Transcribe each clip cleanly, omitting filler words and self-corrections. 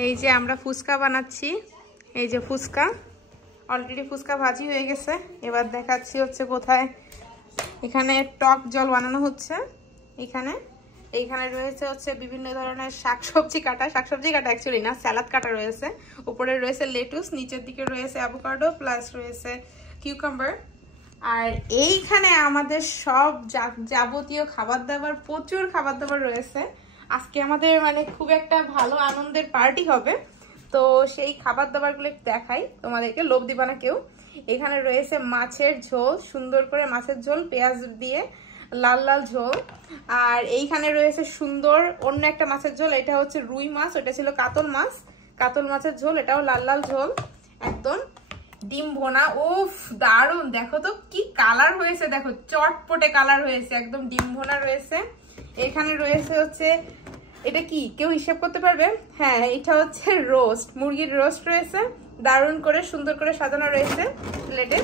এই যে আমরা ফুচকা বানাচ্ছি, এই যে ফুচকা অলরেডি ফুচকা ভাজি হয়ে গেছে। এবার দেখাচ্ছি হচ্ছে কোথায়, এখানে টক জল বানানো হচ্ছে। এইখানে রয়েছে হচ্ছে বিভিন্ন ধরনের শাকসবজি কাটা অ্যাকচুয়ালি না, স্যালাড কাটা রয়েছে। উপরে রয়েছে লেটুস, নিচের দিকে রয়েছে অ্যাভোকাডো, প্লাস রয়েছে কিউকাম্বার। আর এইখানে আমাদের সব যাবতীয় খাবার দাবার, প্রচুর খাবার দাবার রয়েছে। আজকে আমাদের মানে খুব একটা ভালো আনন্দের পার্টি হবে, তো সেই খাবার দাবারগুলো দেখাই তোমাদেরকে, লোভ দিবা না কেউ। এখানে রয়েছে মাছের ঝোল, সুন্দর করে মাছের ঝোল পেঁয়াজ দিয়ে লাল লাল ঝোল। আর এইখানে রয়েছে সুন্দর অন্য একটা মাছের ঝোল, এটা হচ্ছে রুই মাছ, ওটা ছিল কাতল মাছের ঝোল, এটাও লাল লাল ঝোল একদম। ডিম ভোনা, উফ দারুন, দেখো তো কি কালার হয়েছে, দেখো চটপটে কালার হয়েছে একদম। ডিম ভোনা রয়েছে। এখানে রয়েছে হচ্ছে, এটা কি কেউ হিসাব করতে পারবে? হ্যাঁ, এটা হচ্ছে রোস্ট, মুরগির রোস্ট রয়েছে, দারুন করে সুন্দর করে সাজানো রয়েছে প্লেটে।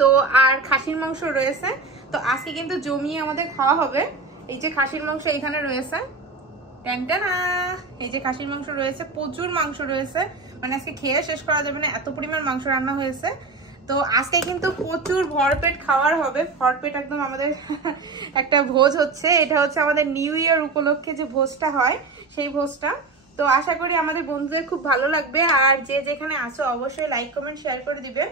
তো আর খাসির মাংস রয়েছে। তো আজকে কিন্তু জমিয়ে আমাদের খাওয়া হবে। এই যে খাসির মাংস এখানে রয়েছে, টানটানা, এই যে খাসির মাংস রয়েছে, প্রচুর মাংস রয়েছে, মানে আজকে খেয়ে শেষ করা যাবে না, এত পরিমাণ মাংস রান্না হয়েছে। তো আজকে কিন্তু প্রচুর ভরপেট খাওয়ার হবে, ভরপেট একদম আমাদের একটা ভোজ হচ্ছে। এটা হচ্ছে আমাদের নিউ ইয়ার উপলক্ষে যে ভোজটা হয়, সেই ভোজটা। তো আশা করি আমাদের বন্ধুদের খুব ভালো লাগবে। আর যে যেখানে আসো অবশ্যই লাইক কমেন্ট শেয়ার করে দিবে।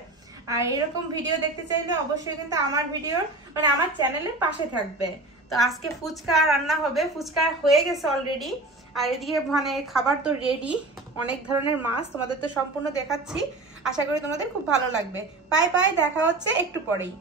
আর এরকম ভিডিও দেখতে চাইলে অবশ্যই কিন্তু আমার ভিডিওর মানে আমার চ্যানেলের পাশে থাকবে। তো আজকে ফুচকা রান্না হবে, ফুচকা হয়ে গেছে অলরেডি। আর এদিকে মানে খাবার তো রেডি, অনেক ধরনের মাছ, তোমাদের তো সম্পূর্ণ দেখাচ্ছি। আশা করি তোমাদের খুব ভালো লাগবে। বাই বাই, দেখা হচ্ছে একটু পরেই।